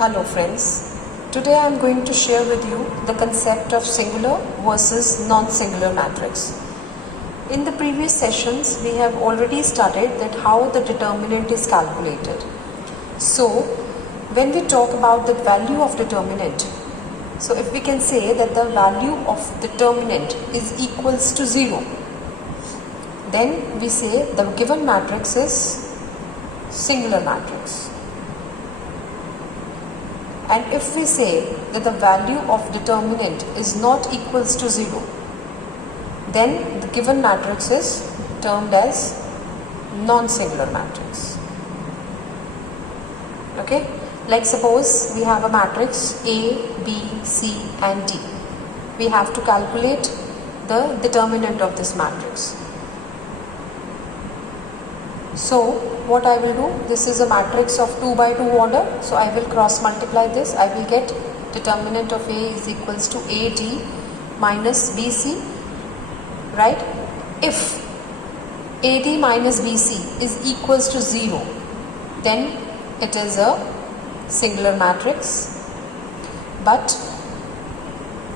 Hello friends, today I am going to share with you the concept of singular versus non-singular matrix. In the previous sessions we have already studied that how the determinant is calculated. So when we talk about the value of determinant, so if we can say that the value of determinant is equals to 0, then we say the given matrix is singular matrix. And if we say that the value of determinant is not equals to 0, then the given matrix is termed as non-singular matrix. Okay, like suppose we have a matrix A, B, C and D. We have to calculate the determinant of this matrix. So what I will do, this is a matrix of 2 by 2 order, so I will cross multiply this. I will get determinant of A is equals to AD minus BC, right? If AD minus BC is equals to 0, then it is a singular matrix. But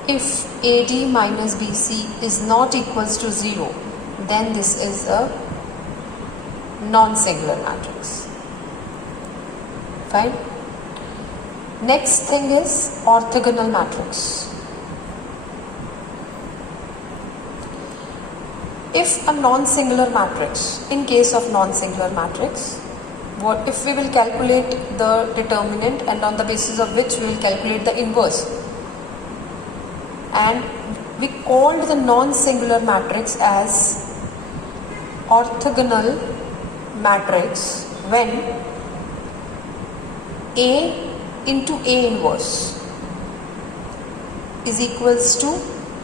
if AD minus BC is not equals to 0, then this is a non-singular matrix. Fine. Next thing is orthogonal matrix. If a non-singular matrix, in case of non-singular matrix, what if we will calculate the determinant and on the basis of which we will calculate the inverse, and we called the non-singular matrix as orthogonal matrix when A into A inverse is equals to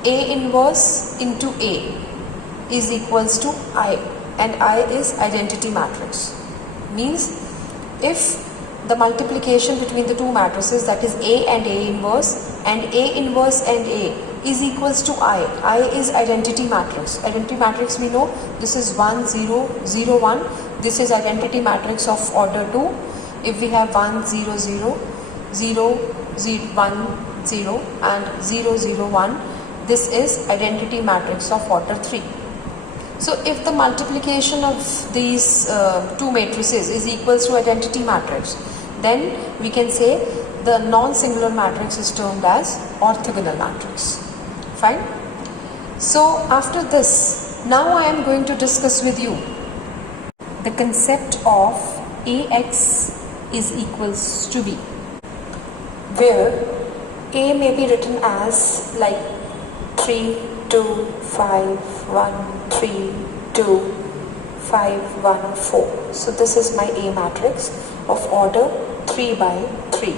A inverse into A is equals to I, and I is identity matrix. Means if the multiplication between the two matrices, that is A and A inverse and A inverse and A is equals to I is identity matrix. Identity matrix we know this is 1 0 0 1. This is identity matrix of order 2. If we have 1 0 0 0 0 1 0 and 0 0 1, this is identity matrix of order 3. So if the multiplication of these two matrices is equals to identity matrix, then we can say the non-singular matrix is termed as orthogonal matrix. Fine. So after this, now I am going to discuss with you the concept of AX is equals to B, where A may be written as like 3 2 5 1 3 2 5 1 4. So this is my A matrix of order 3 by 3,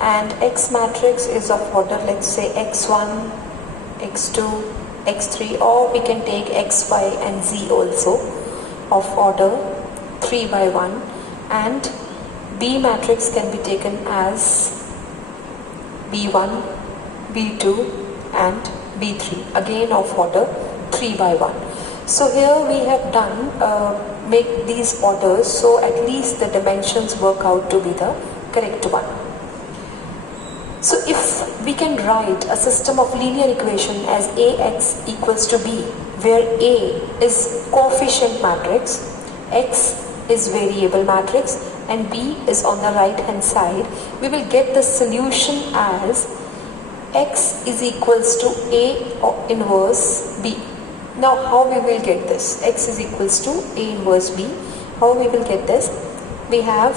and X matrix is of order, let's say x1 x2 x3, or we can take x, y and z also of order 3 by 1, and B matrix can be taken as B1 B2 and B3, again of order 3 by 1. So here we have done make these orders, so at least the dimensions work out to be the correct one. So if we can write a system of linear equation as AX equals to B, where A is coefficient matrix, X is variable matrix and B is on the right hand side, we will get the solution as X is equals to A inverse B. Now how we will get this? X is equals to A inverse B. How we will get this? We have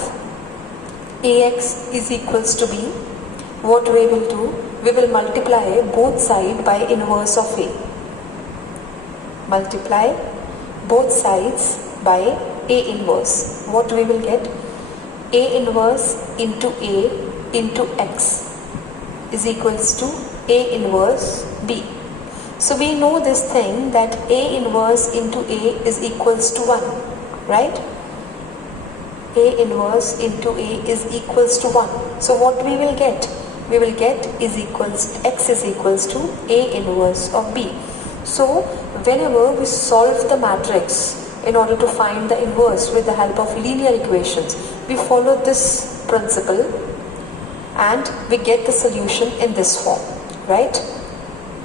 AX is equals to B. What we will do? We will multiply both sides by inverse of A. Multiply both sides by A inverse. What we will get? A inverse into A into X is equals to A inverse B. So we know this thing that A inverse into A is equals to 1, right? A inverse into A is equals to 1. So what we will get? We will get is equals X is equals to A inverse of B. So whenever we solve the matrix in order to find the inverse with the help of linear equations, we follow this principle and we get the solution in this form, right?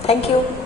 Thank you.